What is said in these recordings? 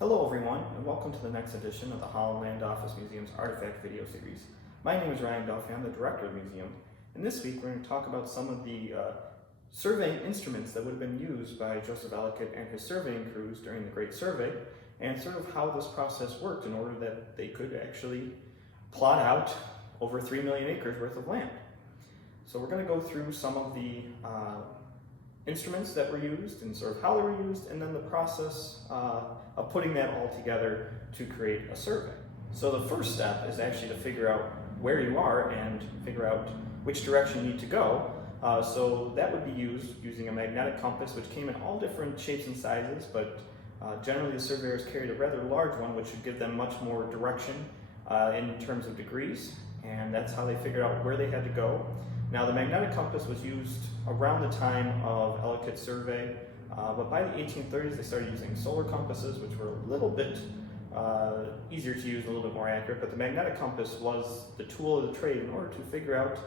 Hello everyone, and welcome to the next edition of the Holland Office Museum's Artifact video series. My name is Ryan Duffy, I'm the director of the museum, and this week we're going to talk about some of the surveying instruments that would have been used by Joseph Ellicott and his surveying crews during the Great Survey, and sort of how this process worked in order that they could actually plot out over 3 million acres worth of land. So we're going to go through some of the instruments that were used and sort of how they were used, and then the process of putting that all together to create a survey. So the first step is actually to figure out where you are and figure out which direction you need to go. So that would be used using a magnetic compass, which came in all different shapes and sizes, but generally the surveyors carried a rather large one, which would give them much more direction in terms of degrees, and that's how they figured out where they had to go. Now, the magnetic compass was used around the time of Ellicott's survey, but by the 1830s they started using solar compasses, which were a little bit easier to use, a little bit more accurate, but the magnetic compass was the tool of the trade in order to figure out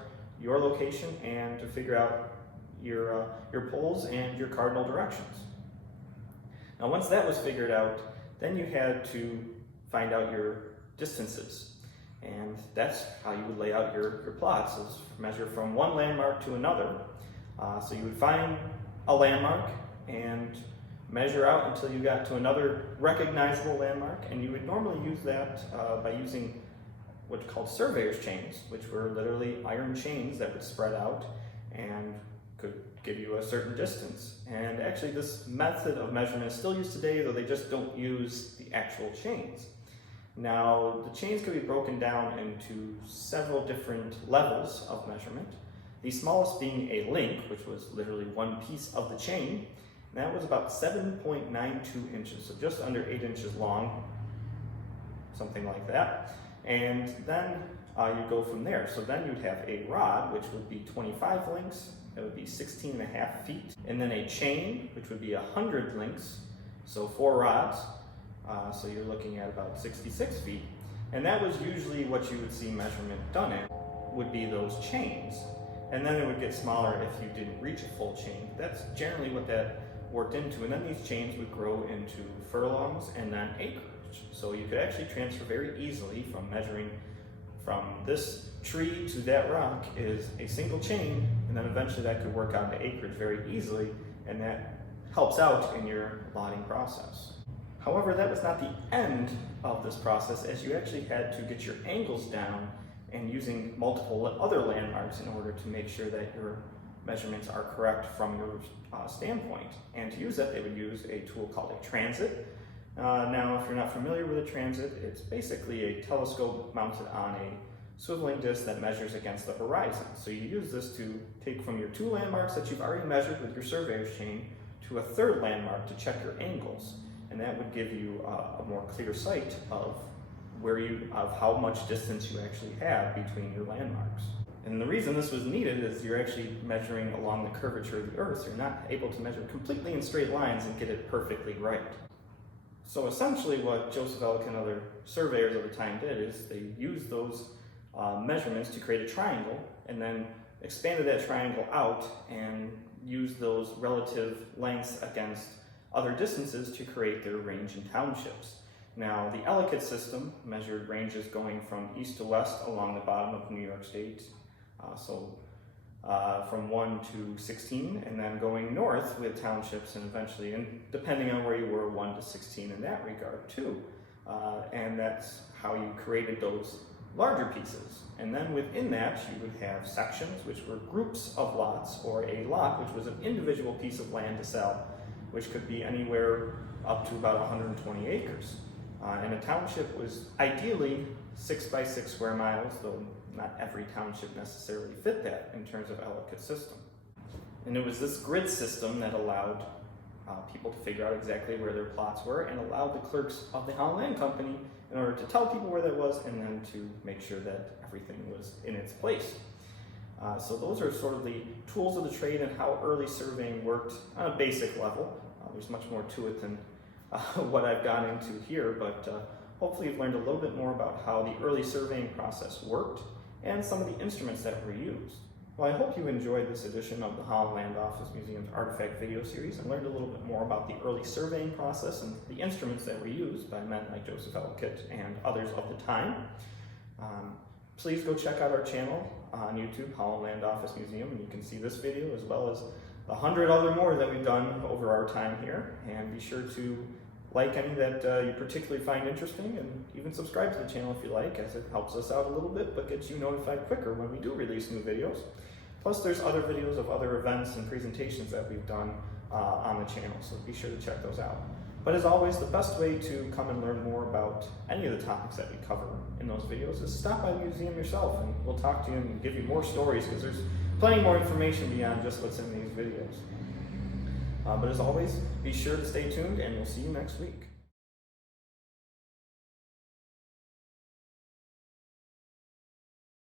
your location and to figure out your poles and your cardinal directions. Now, once that was figured out, then you had to find out your distances. And that's how you would lay out your plots, is measure from one landmark to another. So you would find a landmark and measure out until you got to another recognizable landmark, and you would normally use that by using what's called surveyor's chains, which were literally iron chains that would spread out and could give you a certain distance. And actually this method of measurement is still used today, though they just don't use the actual chains. Now, the chains could be broken down into several different levels of measurement. The smallest being a link, which was literally one piece of the chain. And that was about 7.92 inches, so just under 8 inches long, something like that. And then you go from there. So then you'd have a rod, which would be 25 links, that would be 16.5 feet. And then a chain, which would be 100 links, so 4 rods. So you're looking at about 66 feet. And that was usually what you would see measurement done in, would be those chains. And then it would get smaller if you didn't reach a full chain. That's generally what that worked into. And then these chains would grow into furlongs and then acreage. So you could actually transfer very easily from measuring from this tree to that rock is a single chain, and then eventually that could work out into acreage very easily, and that helps out in your lotting process. However, that was not the end of this process, as you actually had to get your angles down and using multiple other landmarks in order to make sure that your measurements are correct from your standpoint. And to use that, they would use a tool called a transit. Now, if you're not familiar with a transit, it's basically a telescope mounted on a swiveling disc that measures against the horizon. So you use this to take from your 2 landmarks that you've already measured with your surveyor's chain to a 3rd landmark to check your angles. And that would give you a more clear sight of how much distance you actually have between your landmarks. And the reason this was needed is you're actually measuring along the curvature of the earth. So you're not able to measure completely in straight lines and get it perfectly right. So essentially what Joseph Ellicott and other surveyors of the time did is they used those measurements to create a triangle, and then expanded that triangle out and used those relative lengths against other distances to create their range in townships. Now, the Elliot system measured ranges going from east to west along the bottom of New York State, from 1 to 16, and then going north with townships, and eventually, and depending on where you were, 1 to 16 in that regard too. And that's how you created those larger pieces. And then within that, you would have sections, which were groups of lots, or a lot, which was an individual piece of land to sell, which could be anywhere up to about 120 acres. And a township was ideally 6 by 6 square miles, though not every township necessarily fit that in terms of Ellicott's system. And it was this grid system that allowed people to figure out exactly where their plots were, and allowed the clerks of the Holland Land Company in order to tell people where that was, and then to make sure that everything was in its place. So those are sort of the tools of the trade and how early surveying worked on a basic level. There's much more to it than what I've gone into here, but hopefully you've learned a little bit more about how the early surveying process worked and some of the instruments that were used. Well, I hope you enjoyed this edition of the Holland Land Office Museum's Artifact video series and learned a little bit more about the early surveying process and the instruments that were used by men like Joseph Ellicott and others of the time. Please go check out our channel on YouTube, Holland Land Office Museum, and you can see this video as well as the 100 other more that we've done over our time here. And be sure to like any that you particularly find interesting, and even subscribe to the channel if you like, as it helps us out a little bit but gets you notified quicker when we do release new videos. Plus there's other videos of other events and presentations that we've done on the channel, so be sure to check those out. But as always, the best way to come and learn more about any of the topics that we cover in those videos is stop by the museum yourself, and we'll talk to you and give you more stories, because there's plenty more information beyond just what's in these videos. But as always, be sure to stay tuned, and we'll see you next week.